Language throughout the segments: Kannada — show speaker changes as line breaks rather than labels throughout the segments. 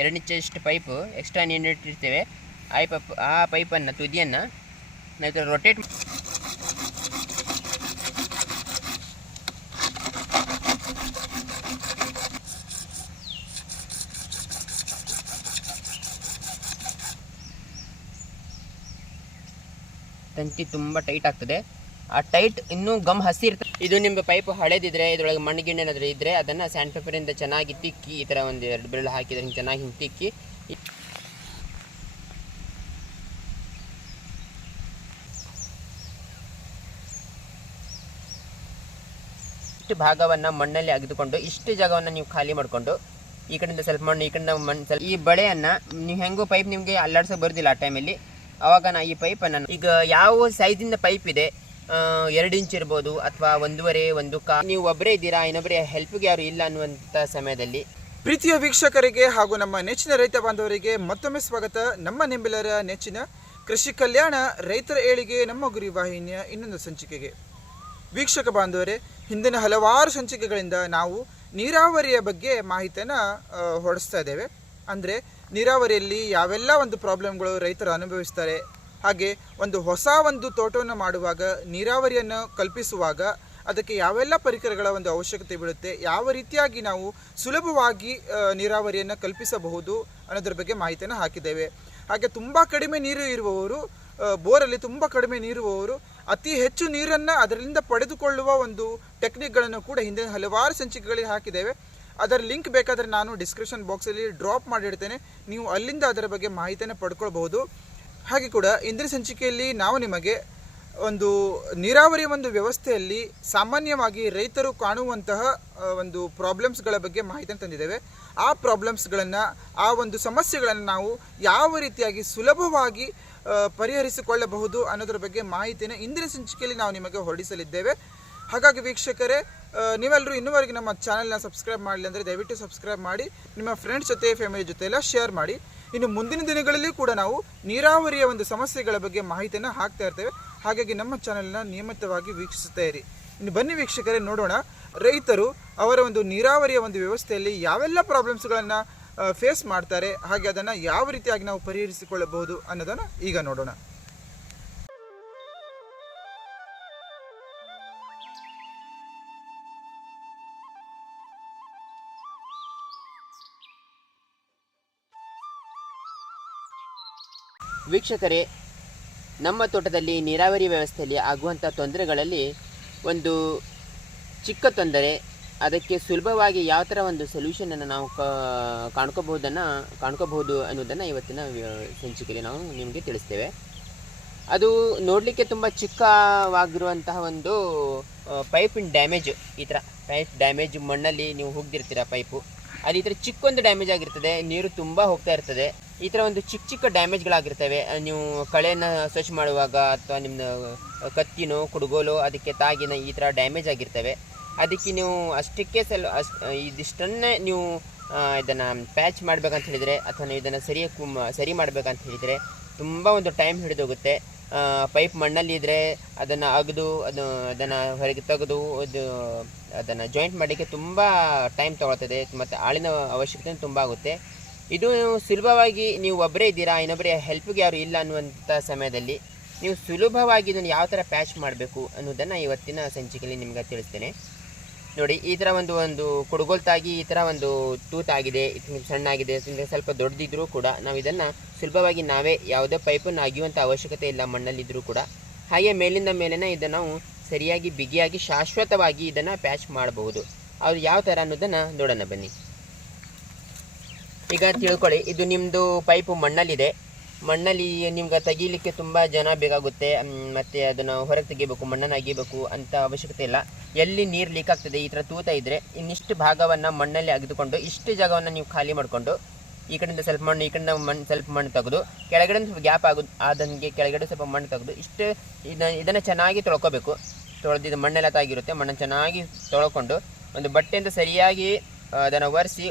ಎರಡು ಇಂಚಷ್ಟು ಪೈಪು ಎಕ್ಸ್ಟ್ರಾ ನೀರು ಇಟ್ಟಿರ್ತೇವೆ. ಆ ಪೈಪ್ ಆ ಪೈಪನ್ನು ತುದಿಯನ್ನು ನಾವು ರೊಟೇಟ್ ತಂತಿ ತುಂಬ ಟೈಟ್ ಆಗ್ತದೆ. ಆ ಟೈಟ್ ಇನ್ನೂ ಗಮ್ ಹಸಿ ಇರ್ತದೆ ಇದು ನಿಮ್ಮ ಪೈಪ್ ಹಳೆದಿದ್ರೆ, ಇದ್ರೊಳಗೆ ಮಣ್ಣು ಗಿಣ್ಣು ಏನಾದರೂ ಇದ್ದರೆ ಅದನ್ನು ಸ್ಯಾಂಡ್ ಪೇಪರಿಂದ ಚೆನ್ನಾಗಿ ತಿಕ್ಕಿ ಈ ಥರ ಒಂದು ಎರಡು ಬೆರಳು ಹಾಕಿದ್ರೆ ಚೆನ್ನಾಗಿ ಹಿಂಗೆ ತಿಕ್ಕಿ ಇಷ್ಟು ಭಾಗವನ್ನು ಮಣ್ಣಲ್ಲಿ ಅಗೆದುಕೊಂಡು, ಇಷ್ಟು ಜಾಗವನ್ನು ನೀವು ಖಾಲಿ ಮಾಡಿಕೊಂಡು, ಈ ಕಡೆಯಿಂದ ಸ್ವಲ್ಪ ಮಣ್ಣು, ಈ ಕಡೆಯಿಂದ ಮಣ್ಣು, ಸ್ವಲ್ಪ ಈ ಬಳೆಯನ್ನು ನೀವು ಹೆಂಗೋ ಪೈಪ್ ನಿಮಗೆ ಅಲ್ಲಾಡ್ಸೋ ಬರೋದಿಲ್ಲ ಆ ಟೈಮಲ್ಲಿ ಅವಾಗ ನಾ ಈ ಪೈಪನ್ನು, ಈಗ ಯಾವ ಸೈಜಿಂದ ಪೈಪ್ ಇದೆ ಎರಡು ಇಂಚ್ ಇರ್ಬೋದು ಅಥವಾ ಒಂದೂವರೆ, ಒಂದು ಕಾ ನೀವು ಒಬ್ಬರೇ ಇದ್ದೀರಾ ಇನ್ನೊಬ್ಬರೇ ಹೆಲ್ಪ್ಗೆ ಯಾರು ಇಲ್ಲ ಅನ್ನುವಂಥ ಸಮಯದಲ್ಲಿ.
ಪ್ರೀತಿಯ ವೀಕ್ಷಕರಿಗೆ ಹಾಗೂ ನಮ್ಮ ನೆಚ್ಚಿನ ರೈತ ಬಾಂಧವರಿಗೆ ಮತ್ತೊಮ್ಮೆ ಸ್ವಾಗತ. ನಮ್ಮ ನಿಂಬೆಲರ ನೆಚ್ಚಿನ ಕೃಷಿ ಕಲ್ಯಾಣ ರೈತರ ಏಳಿಗೆ, ನಮ್ಮ ಗುರಿ ವಾಹಿನಿಯ ಇನ್ನೊಂದು ಸಂಚಿಕೆಗೆ. ವೀಕ್ಷಕ ಬಾಂಧವರೇ, ಹಿಂದಿನ ಹಲವಾರು ಸಂಚಿಕೆಗಳಿಂದ ನಾವು ನೀರಾವರಿಯ ಬಗ್ಗೆ ಮಾಹಿತಿಯನ್ನು ಹೊಡೆಸ್ತಾ ಇದ್ದೇವೆ. ಅಂದರೆ ನೀರಾವರಿಯಲ್ಲಿ ಯಾವೆಲ್ಲ ಒಂದು ಪ್ರಾಬ್ಲಮ್ಗಳು ರೈತರು ಅನುಭವಿಸ್ತಾರೆ ಹಾಗೆ ಒಂದು ಹೊಸ ಒಂದು ತೋಟವನ್ನು ಮಾಡುವಾಗ, ನೀರಾವರಿಯನ್ನು ಕಲ್ಪಿಸುವಾಗ ಅದಕ್ಕೆ ಯಾವೆಲ್ಲ ಪರಿಕರಗಳ ಒಂದು ಅವಶ್ಯಕತೆ ಬೀಳುತ್ತೆ, ಯಾವ ರೀತಿಯಾಗಿ ನಾವು ಸುಲಭವಾಗಿ ನೀರಾವರಿಯನ್ನು ಕಲ್ಪಿಸಬಹುದು ಅನ್ನೋದ್ರ ಬಗ್ಗೆ ಮಾಹಿತಿಯನ್ನು ಹಾಕಿದ್ದೇವೆ. ಹಾಗೆ ತುಂಬ ಕಡಿಮೆ ನೀರು ಇರುವವರು ಬೋರಲ್ಲಿ ತುಂಬ ಕಡಿಮೆ ನೀರುವವರು ಅತಿ ಹೆಚ್ಚು ನೀರನ್ನು ಅದರಿಂದ ಪಡೆದುಕೊಳ್ಳುವ ಒಂದು ಟೆಕ್ನಿಕ್ಗಳನ್ನು ಕೂಡ ಹಿಂದೆ ಹಲವಾರು ಸಂಚಿಕೆಗಳಿಗೆ ಹಾಕಿದ್ದೇವೆ. ಅದರ ಲಿಂಕ್ ಬೇಕಾದರೆ ನಾನು ಡಿಸ್ಕ್ರಿಪ್ಷನ್ ಬಾಕ್ಸಲ್ಲಿ ಡ್ರಾಪ್ ಮಾಡಿಡ್ತೇನೆ ನೀವು ಅಲ್ಲಿಂದ ಅದರ ಬಗ್ಗೆ ಮಾಹಿತಿಯನ್ನು ಪಡ್ಕೊಳ್ಬಹುದು. ಹಾಗೆ ಕೂಡ ಇಂದಿನ ಸಂಚಿಕೆಯಲ್ಲಿ ನಾವು ನಿಮಗೆ ಒಂದು ನೀರಾವರಿ ಒಂದು ವ್ಯವಸ್ಥೆಯಲ್ಲಿ ಸಾಮಾನ್ಯವಾಗಿ ರೈತರು ಕಾಣುವಂತಹ ಒಂದು ಪ್ರಾಬ್ಲಮ್ಸ್ಗಳ ಬಗ್ಗೆ ಮಾಹಿತಿಯನ್ನು ತಂದಿದ್ದೇವೆ. ಆ ಪ್ರಾಬ್ಲಮ್ಸ್ಗಳನ್ನು ಆ ಒಂದು ಸಮಸ್ಯೆಗಳನ್ನು ನಾವು ಯಾವ ರೀತಿಯಾಗಿ ಸುಲಭವಾಗಿ ಪರಿಹರಿಸಿಕೊಳ್ಳಬಹುದು ಅನ್ನೋದ್ರ ಬಗ್ಗೆ ಮಾಹಿತಿಯನ್ನು ಇಂದಿನ ಸಂಚಿಕೆಯಲ್ಲಿ ನಾವು ನಿಮಗೆ ಹೊರಡಿಸಲಿದ್ದೇವೆ. ಹಾಗಾಗಿ ವೀಕ್ಷಕರೇ ನೀವೆಲ್ಲರೂ ಇನ್ನೂವರೆಗೆ ನಮ್ಮ ಚಾನಲ್ನ ಸಬ್ಸ್ಕ್ರೈಬ್ ಮಾಡಲಿ ಅಂದರೆ ದಯವಿಟ್ಟು ಸಬ್ಸ್ಕ್ರೈಬ್ ಮಾಡಿ, ನಿಮ್ಮ ಫ್ರೆಂಡ್ಸ್ ಜೊತೆ ಫ್ಯಾಮಿಲಿ ಜೊತೆ ಎಲ್ಲ ಶೇರ್ ಮಾಡಿ. ಇನ್ನು ಮುಂದಿನ ದಿನಗಳಲ್ಲಿ ಕೂಡ ನಾವು ನೀರಾವರಿಯ ಒಂದು ಸಮಸ್ಯೆಗಳ ಬಗ್ಗೆ ಮಾಹಿತಿಯನ್ನು ಹಾಕ್ತಾ ಇರ್ತೇವೆ. ಹಾಗಾಗಿ ನಮ್ಮ ಚಾನೆಲ್ನ ನಿಯಮಿತವಾಗಿ ವೀಕ್ಷಿಸ್ತಾ ಇರಿ. ಇನ್ನು ಬನ್ನಿ ವೀಕ್ಷಕರೇ, ನೋಡೋಣ. ರೈತರು ಅವರ ಒಂದು ನೀರಾವರಿಯ ಒಂದು ವ್ಯವಸ್ಥೆಯಲ್ಲಿ ಯಾವೆಲ್ಲ ಪ್ರಾಬ್ಲಮ್ಸ್ಗಳನ್ನು ಫೇಸ್ ಮಾಡ್ತಾರೆ, ಹಾಗೆ ಅದನ್ನು ಯಾವ ರೀತಿಯಾಗಿ ನಾವು ಪರಿಹರಿಸಿಕೊಳ್ಳಬಹುದು ಅನ್ನೋದನ್ನು ಈಗ ನೋಡೋಣ.
ವೀಕ್ಷಕರೇ, ನಮ್ಮ ತೋಟದಲ್ಲಿ ನೀರಾವರಿ ವ್ಯವಸ್ಥೆಯಲ್ಲಿ ಆಗುವಂಥ ತೊಂದರೆಗಳಲ್ಲಿ ಒಂದು ಚಿಕ್ಕ ತೊಂದರೆ, ಅದಕ್ಕೆ ಸುಲಭವಾಗಿ ಯಾವ ಥರ ಒಂದು ಸೊಲ್ಯೂಷನನ್ನು ನಾವು ಕಾಣ್ಕೋಬಹುದನ್ನು ಕಾಣ್ಕೋಬಹುದು ಅನ್ನೋದನ್ನು ಇವತ್ತಿನ ಸಂಚಿಕೆಯಲ್ಲಿ ನಾವು ನಿಮಗೆ ತಿಳಿಸ್ತೇವೆ. ಅದು ನೋಡಲಿಕ್ಕೆ ತುಂಬ ಚಿಕ್ಕವಾಗಿರುವಂತಹ ಒಂದು ಪೈಪಿನ ಡ್ಯಾಮೇಜ್ ಈ ಥರ. ಪೈಪ್ ಡ್ಯಾಮೇಜ್ ಮಣ್ಣಲ್ಲಿ ನೀವು ಹೋಗ್ದಿರ್ತೀರ ಪೈಪು ಅದು ಈ ಥರ ಚಿಕ್ಕೊಂದು ಡ್ಯಾಮೇಜ್ ಆಗಿರ್ತದೆ, ನೀರು ತುಂಬ ಹೋಗ್ತಾ ಇರ್ತದೆ. ಈ ಥರ ಒಂದು ಚಿಕ್ಕ ಚಿಕ್ಕ ಡ್ಯಾಮೇಜ್ಗಳಾಗಿರ್ತವೆ ನೀವು ಕಳೆಯನ್ನು ಸ್ವಚ್ಛ ಮಾಡುವಾಗ ಅಥವಾ ನಿಮ್ಮ ಕತ್ತಿನೋ, ಕುಡುಗೋಲೋ, ಅದಕ್ಕೆ ತಾಗಿನ ಈ ಥರ ಡ್ಯಾಮೇಜ್ ಆಗಿರ್ತವೆ. ಅದಕ್ಕೆ ನೀವು ಅಷ್ಟಕ್ಕೆ ಸಲ ಅಷ್ಟು ಇದಿಷ್ಟನ್ನೇ ನೀವು ಇದನ್ನು ಪ್ಯಾಚ್ ಮಾಡ್ಬೇಕಂತ ಹೇಳಿದರೆ ಅಥವಾ ನೀವು ಇದನ್ನು ಸರಿಯಾಗಿ ಸರಿ ಮಾಡ್ಬೇಕಂತ ಹೇಳಿದರೆ ತುಂಬ ಒಂದು ಟೈಮ್ ಹಿಡಿದೋಗುತ್ತೆ. ಪೈಪ್ ಮಣ್ಣಲ್ಲಿ ಇದ್ದರೆ ಅದನ್ನು ಅಗೆದು, ಅದು, ಅದನ್ನು ಹೊರಗೆ ತೆಗೆದು, ಅದು, ಅದನ್ನು ಜಾಯಿಂಟ್ ಮಾಡಲಿಕ್ಕೆ ತುಂಬ ಟೈಮ್ ತೊಗೊಳ್ತದೆ. ಮತ್ತು ಆಳಿನ ಅವಶ್ಯಕತೆ ತುಂಬ ಆಗುತ್ತೆ. ಇದು ಸುಲಭವಾಗಿ ನೀವು ಒಬ್ಬರೇ ಇದ್ದೀರಾ ಇನ್ನೊಬ್ಬರೇ ಹೆಲ್ಪ್ಗೆ ಯಾರು ಇಲ್ಲ ಅನ್ನುವಂಥ ಸಮಯದಲ್ಲಿ ನೀವು ಸುಲಭವಾಗಿ ಇದನ್ನು ಯಾವ ಥರ ಪ್ಯಾಚ್ ಮಾಡಬೇಕು ಅನ್ನೋದನ್ನು ಇವತ್ತಿನ ಸಂಚಿಕೆಯಲ್ಲಿ ನಿಮಗೆ ತಿಳಿಸ್ತೇನೆ. ನೋಡಿ, ಈ ಥರ ಒಂದು ಒಂದು ಕುಡುಗೋಲ್ತಾಗಿ ಈ ಥರ ಒಂದು ತೂತ್ ಆಗಿದೆ ಇದು ಸಣ್ಣ ಆಗಿದೆ ಸ್ವಲ್ಪ ದೊಡ್ಡದಿದ್ರೂ ಕೂಡ ನಾವು ಇದನ್ನು ಸುಲಭವಾಗಿ ನಾವೇ ಯಾವುದೇ ಪೈಪನ್ನು ಅಗಿಯುವಂಥ ಅವಶ್ಯಕತೆ ಇಲ್ಲ ಮಣ್ಣಲ್ಲಿದ್ದರೂ ಕೂಡ. ಹಾಗೆ ಮೇಲಿಂದ ಮೇಲೆ ಇದನ್ನು ನಾವು ಸರಿಯಾಗಿ ಬಿಗಿಯಾಗಿ ಶಾಶ್ವತವಾಗಿ ಇದನ್ನು ಪ್ಯಾಚ್ ಮಾಡಬಹುದು. ಅದು ಯಾವ ಥರ ಅನ್ನೋದನ್ನು ನೋಡೋಣ ಬನ್ನಿ. ಈಗ ತಿಳ್ಕೊಳ್ಳಿ, ಇದು ನಿಮ್ಮದು ಪೈಪು ಮಣ್ಣಲ್ಲಿದೆ. ಮಣ್ಣಲ್ಲಿ ನಿಮ್ಗೆ ತೆಗೀಲಿಕ್ಕೆ ತುಂಬ ಜನ ಬೇಕಾಗುತ್ತೆ. ಮತ್ತು ಅದನ್ನು ಹೊರಗೆ ತೆಗಿಬೇಕು, ಮಣ್ಣನ್ನು ಅಗಿಬೇಕು ಅಂತ ಅವಶ್ಯಕತೆ ಇಲ್ಲ. ಎಲ್ಲಿ ನೀರು ಲೀಕ್ ಆಗ್ತದೆ, ಈ ಥರ ತೂತ ಇದ್ದರೆ ಇನ್ನಿಷ್ಟು ಭಾಗವನ್ನು ಮಣ್ಣಲ್ಲಿ ಅಗೆದುಕೊಂಡು ಇಷ್ಟು ಜಾಗವನ್ನು ನೀವು ಖಾಲಿ ಮಾಡಿಕೊಂಡು ಈ ಕಡೆಯಿಂದ ಸ್ವಲ್ಪ ಮಣ್ಣು, ಈ ಕಡೆಯಿಂದ ಮಣ್ಣು, ಸ್ವಲ್ಪ ಮಣ್ಣು ತೆಗೆದು ಕೆಳಗಡೆ ಸ್ವಲ್ಪ ಗ್ಯಾಪ್ ಆಗೋದು ಆದಂಗೆ ಕೆಳಗಡೆ ಸ್ವಲ್ಪ ಮಣ್ಣು ತೆಗೆದು ಇಷ್ಟು ಇದನ್ನು ಇದನ್ನು ಚೆನ್ನಾಗಿ ತೊಳ್ಕೊಬೇಕು. ತೊಳೆದಿದ್ದು ಮಣ್ಣೆಲ್ಲ ತಾಗಿರುತ್ತೆ, ಮಣ್ಣನ್ನು ಚೆನ್ನಾಗಿ ತೊಳ್ಕೊಂಡು ಒಂದು ಬಟ್ಟೆಯಿಂದ ಸರಿಯಾಗಿ ಅದನ್ನು ಒರೆಸಿ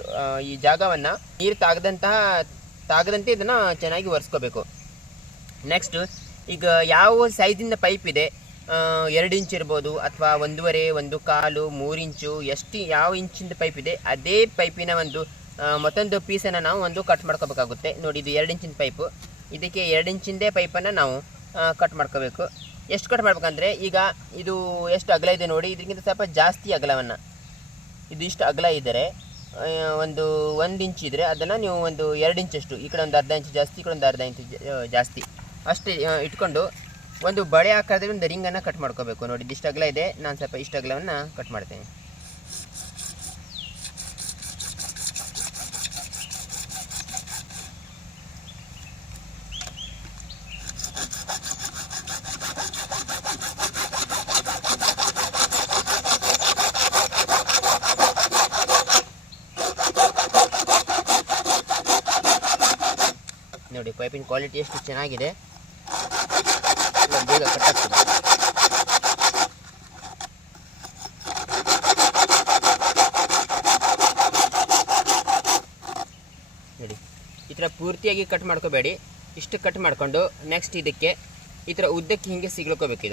ಈ ಜಾಗವನ್ನು ನೀರು ತಾಗದಂತಹ ತಾಗದಂತೆ ಇದನ್ನು ಚೆನ್ನಾಗಿ ಒರೆಸ್ಕೋಬೇಕು. ನೆಕ್ಸ್ಟ್ ಈಗ ಯಾವ ಸೈಜಿಂದ ಪೈಪ್ ಇದೆ ಎರಡು ಇಂಚ್ ಇರ್ಬೋದು ಅಥವಾ ಒಂದೂವರೆ, ಒಂದು ಕಾಲು, ಮೂರು ಇಂಚು ಎಷ್ಟು ಯಾವ ಇಂಚಿಂದ ಪೈಪ್ ಇದೆ, ಅದೇ ಪೈಪಿನ ಒಂದು ಮತ್ತೊಂದು ಪೀಸನ್ನು ನಾವು ಒಂದು ಕಟ್ ಮಾಡ್ಕೋಬೇಕಾಗುತ್ತೆ. ನೋಡಿ, ಇದು ಎರಡು ಇಂಚಿನ ಪೈಪು ಇದಕ್ಕೆ ಎರಡು ಇಂಚಿಂದೇ ಪೈಪನ್ನು ನಾವು ಕಟ್ ಮಾಡ್ಕೋಬೇಕು. ಎಷ್ಟು ಕಟ್ ಮಾಡ್ಬೇಕಂದ್ರೆ, ಈಗ ಇದು ಎಷ್ಟು ಅಗಲ ಇದೆ ನೋಡಿ ಇದಕ್ಕಿಂತ ಸ್ವಲ್ಪ ಜಾಸ್ತಿ ಅಗಲವನ್ನು. ಇದು ಇಷ್ಟು ಅಗಲ ಇದ್ದರೆ ಒಂದು ಒಂದು ಇಂಚ್ ಇದ್ದರೆ ಅದನ್ನು ನೀವು ಒಂದು ಎರಡು ಇಂಚಷ್ಟು ಈ ಕಡೆ ಒಂದು ಅರ್ಧ ಇಂಚ್ ಜಾಸ್ತಿ, ಈ ಕಡೆ ಒಂದು ಅರ್ಧ ಇಂಚ್ ಜಾಸ್ತಿ. ಅಷ್ಟೇ ಇಟ್ಕೊಂಡು ಒಂದು ಬಳೆ ಆಕಾರದಲ್ಲಿ ಒಂದು ರಿಂಗನ್ನು ಕಟ್ ಮಾಡ್ಕೋಬೇಕು. ನೋಡಿ ಇದಿಷ್ಟು ಅಗಲ ಇದೆ. ನಾನು ಸ್ವಲ್ಪ ಇಷ್ಟು ಅಗಲವನ್ನು ಕಟ್ ಮಾಡ್ತೇನೆ ನೋಡಿ ಪೈಪಿನ ಕ್ವಾಲಿಟಿ ಎಷ್ಟು ಚೆನ್ನಾಗಿದೆ? ಬೇಗ ಈ ಥರ ಪೂರ್ತಿಯಾಗಿ ಕಟ್ ಮಾಡ್ಕೋಬೇಡಿ. ಇಷ್ಟು ಕಟ್ ಮಾಡ್ಕೊಂಡು ನೆಕ್ಸ್ಟ್ ಇದಕ್ಕೆ ಈ ಥರ ಉದ್ದಕ್ಕೆ ಹಿಂಗೆ ಸಿಗ್ಲಕೋಬೇಕು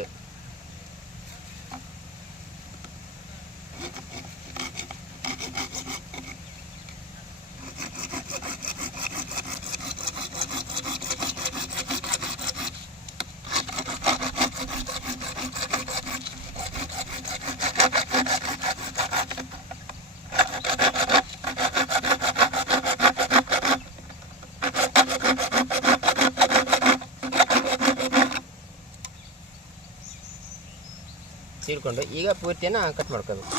ಇದು ಸೀಳ್ಕೊಂಡು ಈಗ ಪೂರ್ತಿಯನ್ನು ಕಟ್ ಮಾಡ್ಕೋಬೇಕು.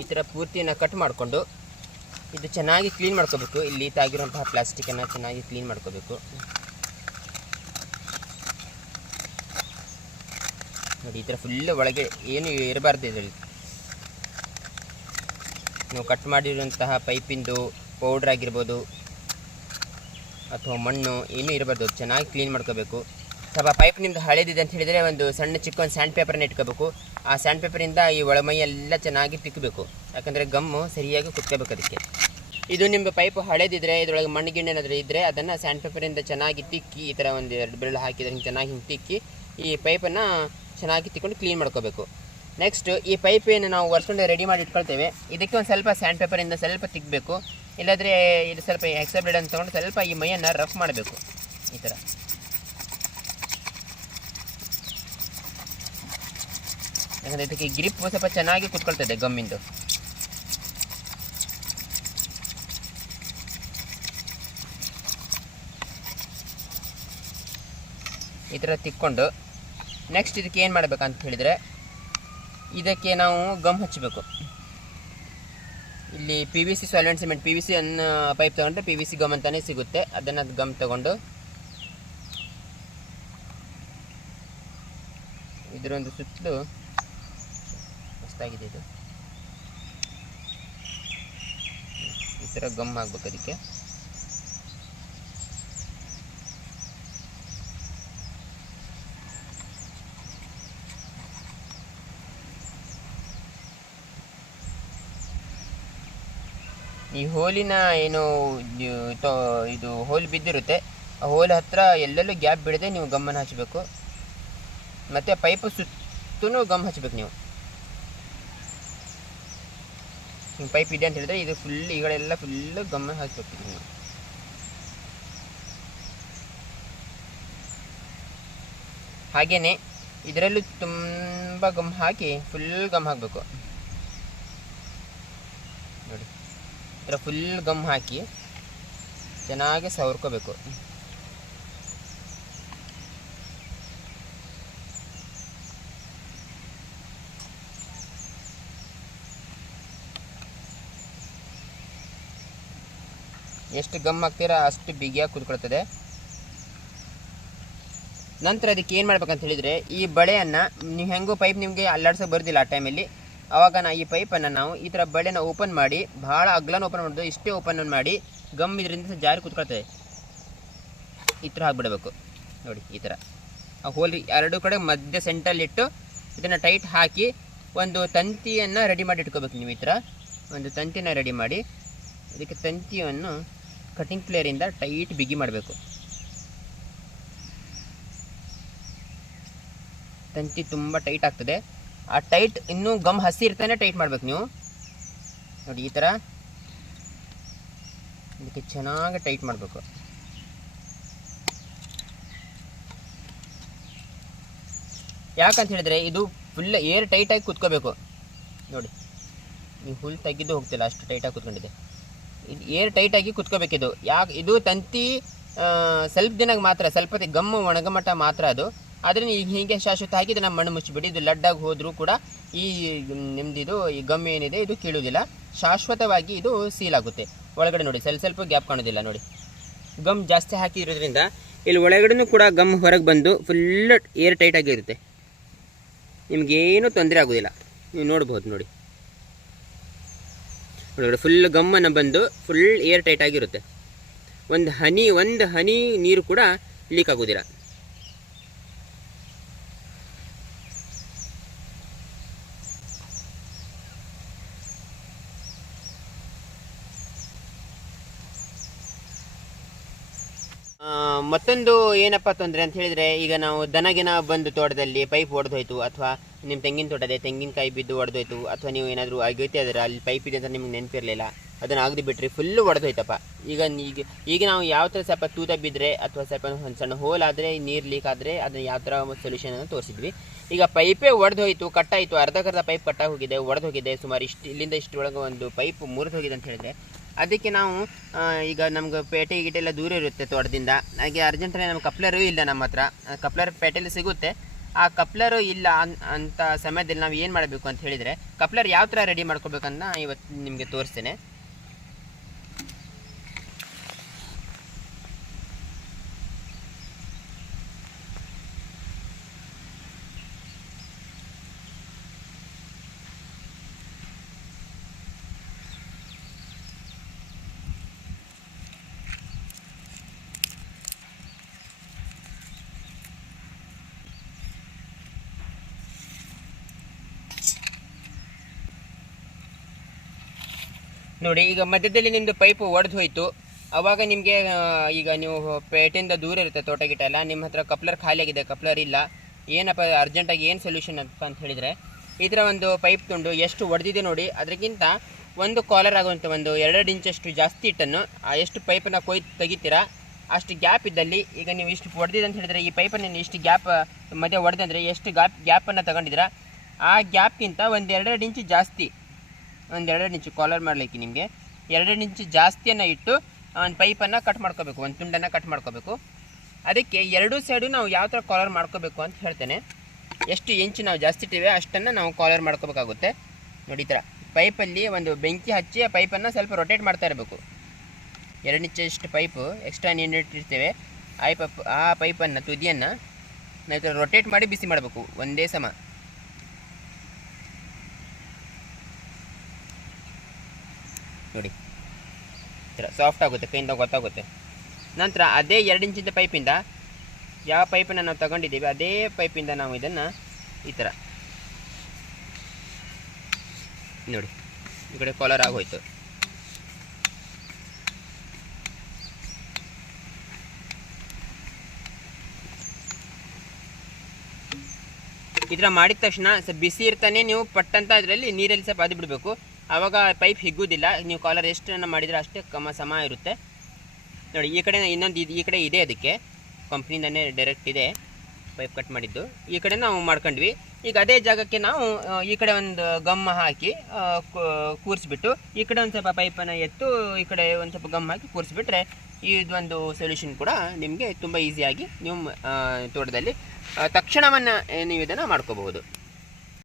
ಈ ಥರ ಪೂರ್ತಿಯನ್ನು ಕಟ್ ಮಾಡಿಕೊಂಡು ಇದು ಚೆನ್ನಾಗಿ ಕ್ಲೀನ್ ಮಾಡ್ಕೋಬೇಕು. ಇಲ್ಲಿ ತಾಗಿರುವಂತಹ ಪ್ಲಾಸ್ಟಿಕನ್ನು ಚೆನ್ನಾಗಿ ಕ್ಲೀನ್ ಮಾಡ್ಕೋಬೇಕು. ನೋಡಿ, ಈ ಥರ ಫುಲ್ಲು ಒಳಗೆ ಏನು ಇರಬಾರ್ದು ಇದರಲ್ಲಿ. ನೀವು ಕಟ್ ಮಾಡಿರುವಂತಹ ಪೈಪಿಂದು ಪೌಡ್ರ್ ಆಗಿರ್ಬೋದು ಅಥವಾ ಮಣ್ಣು ಏನೂ ಇರಬಾರ್ದು. ಚೆನ್ನಾಗಿ ಕ್ಲೀನ್ ಮಾಡ್ಕೋಬೇಕು. ಸ್ವಲ್ಪ ಪೈಪ್ ನಿಮ್ದು ಹಳೇದಿದೆ ಅಂತ ಹೇಳಿದರೆ ಒಂದು ಸಣ್ಣ ಚಿಕ್ಕ ಒಂದು ಸ್ಯಾಂಡ್ ಪೇಪರ್ನ ಇಟ್ಕೋಬೇಕು. ಆ ಸ್ಯಾಂಡ್ ಪೇಪರಿಂದ ಈ ಒಳಮೈ ಎಲ್ಲ ಚೆನ್ನಾಗಿ ತಿಕ್ಕಬೇಕು ಯಾಕಂದರೆ ಗಮ್ಮು ಸರಿಯಾಗಿ ಕುತ್ಕೋಬೇಕು ಅದಕ್ಕೆ. ಇದು ನಿಮ್ಮ ಪೈಪ್ ಹಳೇದಿದ್ರೆ, ಇದರೊಳಗೆ ಮಣ್ಣು ಗಿಣ್ಣು ಏನಾದರೂ ಇದ್ದರೆ ಅದನ್ನು ಸ್ಯಾಂಡ್ ಪೇಪರಿಂದ ಚೆನ್ನಾಗಿ ತಿಕ್ಕಿ, ಈ ಥರ ಒಂದು ಎರಡು ಬೆರಳು ಹಾಕಿದ್ರೆ ಹಿಂಗೆ ಚೆನ್ನಾಗಿ ಹಿಂಗೆ ತಿಕ್ಕಿ, ಈ ಪೈಪನ್ನು ಚೆನ್ನಾಗಿ ತಿಕ್ಕೊಂಡು ಕ್ಲೀನ್ ಮಾಡ್ಕೋಬೇಕು. ನೆಕ್ಸ್ಟ್ ಈ ಪೈಪ್ ಏನು ನಾವು ಒರ್ಸ್ಕೊಂಡು ರೆಡಿ ಮಾಡಿ ಇಟ್ಕೊಳ್ತೇವೆ. ಇದಕ್ಕೆ ಒಂದು ಸ್ವಲ್ಪ ಸ್ಯಾಂಡ್ ಪೇಪರಿಂದ ಸ್ವಲ್ಪ ತಿಕ್ಕಬೇಕು ಇಲ್ಲಾಂದರೆ ಇದು ಸ್ವಲ್ಪ ಎಕ್ಸ್ಟ್ರಾ ಅಂತ ತೊಗೊಂಡು ಸ್ವಲ್ಪ ಈ ಮೈಯನ್ನು ರಫ್ ಮಾಡಬೇಕು. ಈ ಥರ ಯಾಕಂದರೆ ಇದಕ್ಕೆ ಗ್ರಿಪ್ ಸ್ವಲ್ಪ ಚೆನ್ನಾಗಿ ಕುತ್ಕೊಳ್ತದೆ ಗಮ್ಮಿಂದು. ಈ ಥರ ತಿಕ್ಕೊಂಡು ನೆಕ್ಸ್ಟ್ ಇದಕ್ಕೆ ಏನು ಮಾಡಬೇಕಂತ ಹೇಳಿದರೆ ಇದಕ್ಕೆ ನಾವು ಗಮ್ ಹಚ್ಚಬೇಕು ಇಲ್ಲಿ P V C solvent cement P V C ಅನ್ನ ಪೈಪ್ ತೊಗೊಂಡ್ರೆ ಪಿ ವಿ ಸಿ ಗಮ್ ಅಂತಲೇ ಸಿಗುತ್ತೆ. ಅದನ್ನು ಗಮ್ ತಗೊಂಡು ಇದರೊಂದು ಸುತ್ತಲೂ ಮಸ್ತಾಗಿದೆ ಇದು. ಈ ಥರ ಗಮ್ ಆಗ್ಬೇಕು ಅದಕ್ಕೆ. ಈ ಹೋಲಿನ ಏನು ಇದು ಹೋಲ್ ಬಿದ್ದಿರುತ್ತೆ, ಆ ಹೋಲ್ ಹತ್ರ ಎಲ್ಲೆಲ್ಲೂ ಗ್ಯಾಪ್ ಬಿಡದೆ ನೀವು ಗಮ್ಮನ್ನು ಹಚ್ಚಬೇಕು ಮತ್ತು ಪೈಪ್ ಸುತ್ತೂ ಗಮ್ ಹಚ್ಚಬೇಕು ನೀವು. ಹಿಂಗೆ ಪೈಪ್ ಇದೆ ಅಂತ ಹೇಳಿದ್ರೆ ಇದು ಫುಲ್ ಈಗಳೆಲ್ಲ ಎಲ್ಲ ಫುಲ್ಲು ಗಮ್ಮನ್ನು ಹಚ್ಬೇಕು ನೀವು. ಹಾಗೆಯೇ ಇದರಲ್ಲೂ ತುಂಬ ಗಮ್ ಹಾಕಿ ಫುಲ್ ಗಮ್ ಹಾಕಬೇಕು ನೋಡಿ ಥರ ಫುಲ್ ಗಮ್ ಹಾಕಿ ಚೆನ್ನಾಗಿ ಸವರ್ಕೋಬೇಕು. ಎಷ್ಟು ಗಮ್ ಹಾಕ್ತೀರಾ ಅಷ್ಟು ಬಿಗಿಯಾಗಿ ಕುದ್ಕೊಳ್ತದೆ. ನಂತರ ಅದಕ್ಕೆ ಏನು ಮಾಡ್ಬೇಕಂತ ಹೇಳಿದರೆ ಈ ಬಳೆಯನ್ನು ನೀವು ಹೆಂಗೋ ಪೈಪ್ ನಿಮಗೆ ಅಲ್ಲಾಡ್ಸೋಕೆ ಬರೋದಿಲ್ಲ ಆ ಟೈಮಲ್ಲಿ ಆವಾಗ ನಾ ಈ ಪೈಪನ್ನು ನಾವು ಈ ಥರ ಬಳೆನ ಓಪನ್ ಮಾಡಿ, ಭಾಳ ಅಗ್ಲನ ಓಪನ್ ಮಾಡೋದು, ಇಷ್ಟೇ ಓಪನ್ ಮಾಡಿ ಗಮ್ ಇದರಿಂದ ಜಾರಿ ಕುತ್ಕೊಳ್ತದೆ ಈ ಥರ ಹಾಕ್ಬಿಡಬೇಕು ನೋಡಿ, ಈ ಥರ ಆ ಹೋಲ್ ಎರಡು ಕಡೆ ಮಧ್ಯ ಸೆಂಟಲ್ಲಿಟ್ಟು ಇದನ್ನು ಟೈಟ್ ಹಾಕಿ, ಒಂದು ತಂತಿಯನ್ನು ರೆಡಿ ಮಾಡಿ ಇಟ್ಕೋಬೇಕು ನೀವು ಈ ಥರ ಒಂದು ತಂತಿನ ರೆಡಿ ಮಾಡಿ ಇದಕ್ಕೆ ತಂತಿಯನ್ನು ಕಟಿಂಗ್ ಪ್ಲೇಯರಿಂದ ಟೈಟ್ ಬಿಗಿ ಮಾಡಬೇಕು. ತಂತಿ ತುಂಬ ಟೈಟ್ ಆಗ್ತದೆ. ಆ ಟೈಟ್ ಇನ್ನೂ ಗಮ್ ಹಸಿ ಇರ್ತಾನೆ, ಟೈಟ್ ಮಾಡ್ಬೇಕು ನೀವು. ನೋಡಿ, ಈ ಥರ ಇದಕ್ಕೆ ಚೆನ್ನಾಗಿ ಟೈಟ್ ಮಾಡಬೇಕು. ಯಾಕಂತ ಹೇಳಿದ್ರೆ, ಇದು ಫುಲ್ ಏರ್ ಟೈಟಾಗಿ ಕುತ್ಕೋಬೇಕು. ನೋಡಿ ನೀವು ಫುಲ್ ತೆಗೆದು ಹೋಗ್ತಿಲ್ಲ, ಅಷ್ಟು ಟೈಟಾಗಿ ಕುತ್ಕೊಂಡಿದೆ. ಇದು ಏರ್ ಟೈಟಾಗಿ ಕುತ್ಕೋಬೇಕಿದು ಯಾಕೆ, ಇದು ತಂತಿ ಸ್ವಲ್ಪ ದಿನಕ್ಕೆ ಮಾತ್ರ, ಸ್ವಲ್ಪ ಗಮ್ಮು, ಒಣಗಮಟ ಮಾತ್ರ ಅದು. ಆದರೆ ನೀವು ಹೀಗೆ ಶಾಶ್ವತ ನಮ್ಮ ಮಣ್ಣು ಮುಚ್ಚಿಬಿಡಿ. ಇದು ಲಡ್ಡಾಗಿ ಹೋದರೂ ಕೂಡ ಈ ನಿಮ್ದಿದು ಈ ಗಮ್ ಏನಿದೆ ಇದು ಕೀಳುವುದಿಲ್ಲ. ಶಾಶ್ವತವಾಗಿ ಇದು ಸೀಲ್ ಆಗುತ್ತೆ. ಒಳಗಡೆ ನೋಡಿ, ಸ್ವಲ್ಪ ಸ್ವಲ್ಪ ಗ್ಯಾಪ್ ಕಾಣೋದಿಲ್ಲ ನೋಡಿ. ಗಮ್ ಜಾಸ್ತಿ ಹಾಕಿರೋದ್ರಿಂದ ಇಲ್ಲಿ ಒಳಗಡೆನೂ ಕೂಡ ಗಮ್ ಹೊರಗೆ ಬಂದು ಫುಲ್ ಏರ್ ಟೈಟ್ ಆಗಿರುತ್ತೆ ನಿಮಗೇನು ತೊಂದರೆ ಆಗೋದಿಲ್ಲ. ನೀವು ನೋಡ್ಬೋದು ನೋಡಿ. ನೋಡಿ ಫುಲ್ ಗಮ್ಮನ್ನು ಬಂದು ಫುಲ್ ಏರ್ ಟೈಟ್ ಆಗಿರುತ್ತೆ ಒಂದು ಹನಿ ಒಂದು ಹನಿ ನೀರು ಕೂಡ ಲೀಕ್ ಆಗೋದಿಲ್ಲ ಆ, ಮತ್ತೊಂದು ಏನಪ್ಪ ತೊಂದರೆ ಅಂತ ಹೇಳಿದ್ರೆ, ಈಗ ನಾವು ದನಗಿನ ಬಂದು ತೋಟದಲ್ಲಿ ಪೈಪ್ ಒಡೆದೋಯ್ತು, ಅಥವಾ ನಿಮ್ಮ ತೆಂಗಿನ ತೋಟದ ತೆಂಗಿನಕಾಯಿ ಬಿದ್ದು ಒಡೆದೋಯ್ತು, ಅಥವಾ ನೀವು ಏನಾದರೂ ಅಗೀತಾ ಆದರೆ ಅಲ್ಲಿ ಪೈಪ್ ಇದೆ ಅಂತ ನಿಮ್ಗೆ ನೆನಪಿರಲಿಲ್ಲ ಅದನ್ನು ಆಗದೆ ಬಿಟ್ರಿ ಫುಲ್ಲು ಒಡೆದೋಯ್ತಪ್ಪ. ಈಗ ಈಗ ಈಗ ನಾವು ಯಾವ ಥರ ಸ್ವಲ್ಪ ತೂತ ಬಿದ್ದರೆ ಅಥವಾ ಸ್ವಲ್ಪ ಒಂದು ಸಣ್ಣ ಹೋಲ್ ಆದರೆ, ನೀರು ಲೀಕ್ ಆದರೆ ಅದನ್ನು ಯಾವ ಥರ ಸೊಲ್ಯೂಷನ್ ಅಂತ ತೋರಿಸಿದ್ವಿ. ಈಗ ಪೈಪೇ ಒಡೆದೋಯ್ತು ಕಟ್ಟಾಯಿತು ಅರ್ಧಕ್ಕರ್ಧ ಪೈಪ್ ಕಟ್ಟಾಗಿ ಹೋಗಿದೆ ಒಡೆದು ಹೋಗಿದೆ ಸುಮಾರು ಇಷ್ಟು, ಇಲ್ಲಿಂದ ಇಷ್ಟರೊಳಗೆ ಒಂದು ಪೈಪ್ ಮುರಿದು ಹೋಗಿದೆ ಅಂತ ಹೇಳಿದ್ರೆ, ಅದಕ್ಕೆ ನಾವು ಈಗ ನಮ್ಗೆ ಪೇಟೆ ಗೀಟೆ ಎಲ್ಲ ದೂರ ಇರುತ್ತೆ ತೋಟದಿಂದ. ಹಾಗೆ ಅರ್ಜೆಂಟಲ್ಲಿ ನಮ್ಮ ಕಪ್ಲರು ಇಲ್ಲ ನಮ್ಮ ಹತ್ರ. ಕಪ್ಲರ್ ಪೇಟೆಯಲ್ಲಿ ಸಿಗುತ್ತೆ. ಆ ಕಪ್ಲರು ಇಲ್ಲ ಅನ್- ಅಂತ ಸಮಯದಲ್ಲಿ ನಾವು ಏನು ಮಾಡಬೇಕು ಅಂತ ಹೇಳಿದರೆ ಕಪ್ಲರ್ ಯಾವ ಥರ ರೆಡಿ ಮಾಡ್ಕೋಬೇಕನ್ನ ಇವತ್ತು ನಿಮಗೆ ತೋರಿಸ್ತೇನೆ. ನೋಡಿ, ಈಗ ಮಧ್ಯದಲ್ಲಿ ನಿಮ್ಮದು ಪೈಪು ಒಡೆದು ಹೋಯಿತು. ಅವಾಗ ನಿಮಗೆ ಈಗ ನೀವು ಪೇಟೆಯಿಂದ ದೂರ ಇರುತ್ತೆ ತೋಟ ಗಿಟ ಎಲ್ಲ. ನಿಮ್ಮ ಹತ್ರ ಕಪ್ಲರ್ ಖಾಲಿಯಾಗಿದೆ, ಕಪ್ಲರ್ ಇಲ್ಲ. ಏನಪ್ಪ ಅರ್ಜೆಂಟಾಗಿ ಏನು ಸೊಲ್ಯೂಷನ್ ಅಪ್ಪ ಅಂತ ಹೇಳಿದರೆ, ಈ ಥರ ಒಂದು ಪೈಪ್ ತುಂಡು ಎಷ್ಟು ಒಡೆದಿದೆ ನೋಡಿ ಅದಕ್ಕಿಂತ ಒಂದು ಕಾಲರ್ ಆಗುವಂಥ ಒಂದು ಎರಡೆರಡು ಇಂಚಷ್ಟು ಜಾಸ್ತಿ ಇಟ್ಟನ್ನು ಎಷ್ಟು ಪೈಪನ್ನು ಕೊಯ್ದು ತೆಗಿತೀರಾ, ಅಷ್ಟು ಗ್ಯಾಪ್ ಇದ್ದಲ್ಲಿ ಈಗ ನೀವು ಇಷ್ಟು ಒಡೆದಿದೆ ಅಂತ ಹೇಳಿದರೆ, ಈ ಪೈಪನ್ನು ಇಷ್ಟು ಗ್ಯಾಪ್ ಮಧ್ಯೆ ಒಡೆದಂದರೆ ಎಷ್ಟು ಗ್ಯಾಪ್ ಗ್ಯಾಪನ್ನು ತಗೊಂಡಿದ್ದೀರಾ, ಆ ಗ್ಯಾಪ್ಗಿಂತ ಒಂದು ಎರಡೆರಡು ಇಂಚು ಜಾಸ್ತಿ ಒಂದು ಎರಡೆರಡು ಇಂಚು ಕಾಲರ್ ಮಾಡಲಿಕ್ಕೆ ನಿಮಗೆ. ಎರಡೆರಡು ಇಂಚು ಜಾಸ್ತಿಯನ್ನು ಇಟ್ಟು ಒಂದು ಪೈಪನ್ನು ಕಟ್ ಮಾಡ್ಕೋಬೇಕು, ಒಂದು ತುಂಡನ್ನು ಕಟ್ ಮಾಡ್ಕೋಬೇಕು. ಅದಕ್ಕೆ ಎರಡೂ ಸೈಡು ನಾವು ಯಾವ ಥರ ಕಾಲರ್ ಮಾಡ್ಕೋಬೇಕು ಅಂತ ಹೇಳ್ತೇನೆ. ಎಷ್ಟು ಇಂಚು ನಾವು ಜಾಸ್ತಿ ಇಟ್ಟಿವೆ ಅಷ್ಟನ್ನು ನಾವು ಕಾಲರ್ ಮಾಡ್ಕೋಬೇಕಾಗುತ್ತೆ. ನೋಡಿ ಈ ಥರ ಪೈಪಲ್ಲಿ ಒಂದು ಬೆಂಕಿ ಹಚ್ಚಿ ಆ ಪೈಪನ್ನು ಸ್ವಲ್ಪ ರೊಟೇಟ್ ಮಾಡ್ತಾ ಇರಬೇಕು. ಎರಡು ಇಂಚಷ್ಟು ಪೈಪು ಎಕ್ಸ್ಟ್ರಾ ನೀರು ಇಟ್ಟಿರ್ತೇವೆ. ಆ ಪೈಪ್ ಆ ಪೈಪನ್ನು ತುದಿಯನ್ನು ನಾವು ರೊಟೇಟ್ ಮಾಡಿ ಬಿಸಿ ಮಾಡಬೇಕು, ಒಂದೇ ಸಮ. ನೋಡಿ. ಈ ಸಾಫ್ಟ್ ಆಗುತ್ತೆ, ಕೈಯಿಂದ ಗೊತ್ತಾಗುತ್ತೆ ನಂತರ ಅದೇ ಎರಡು ಇಂಚಿನ ಪೈಪಿಂದ ಯಾವ ಪೈಪನ್ನು ನಾವು ತಗೊಂಡಿದ್ದೀವಿ, ಅದೇ ಪೈಪಿಂದ ನಾವು ಇದನ್ನು ಈ ಥರ ನೋಡಿ, ಈ ಕಡೆ ಕಾಲರ್ ಆಗೋಯ್ತು. ಥರ ಮಾಡಿದ ತಕ್ಷಣ ಬಿಸಿ ಇರ್ತಾನೆ ನೀವು ಪಟ್ಟಂತ ಇದರಲ್ಲಿ ನೀರಲ್ಲಿ ಸ್ವಲ್ಪ ಅದು ಬಿಡಬೇಕು. ಆವಾಗ ಪೈಪ್ ಹಿಗ್ಗುವುದಿಲ್ಲ ನೀವು ಕಾಲರ್ ಎಷ್ಟನ್ನು ಮಾಡಿದರೆ ಅಷ್ಟೇ ಕಮ ಸಮ ಇರುತ್ತೆ. ನೋಡಿ, ಈ ಕಡೆ ಇನ್ನೊಂದು ಈ ಕಡೆ ಇದೆ ಅದಕ್ಕೆ. ಕಂಪ್ನಿಯಿಂದನೇ ಡೈರೆಕ್ಟ್ ಇದೆ ಪೈಪ್ ಕಟ್ ಮಾಡಿದ್ದು. ಈ ಕಡೆ ನಾವು ಮಾಡ್ಕೊಂಡ್ವಿ. ಈಗ ಅದೇ ಜಾಗಕ್ಕೆ ನಾವು ಈ ಕಡೆ ಒಂದು ಗಮ್ ಹಾಕಿ ಕೂರಿಸ್ಬಿಟ್ಟು, ಈ ಕಡೆ ಒಂದು ಸ್ವಲ್ಪ ಪೈಪನ್ನು ಎತ್ತು, ಈ ಕಡೆ ಒಂದು ಸ್ವಲ್ಪ ಗಮ್ ಹಾಕಿ ಕೂರಿಸ್ಬಿಟ್ರೆ ಇದೊಂದು ಸೊಲ್ಯೂಷನ್ ಕೂಡ ನಿಮಗೆ ತುಂಬ ಈಸಿಯಾಗಿ ನೀವು ತೋಟದಲ್ಲಿ ತಕ್ಷಣವನ್ನು ನೀವು ಇದನ್ನು ಮಾಡ್ಕೋಬಹುದು.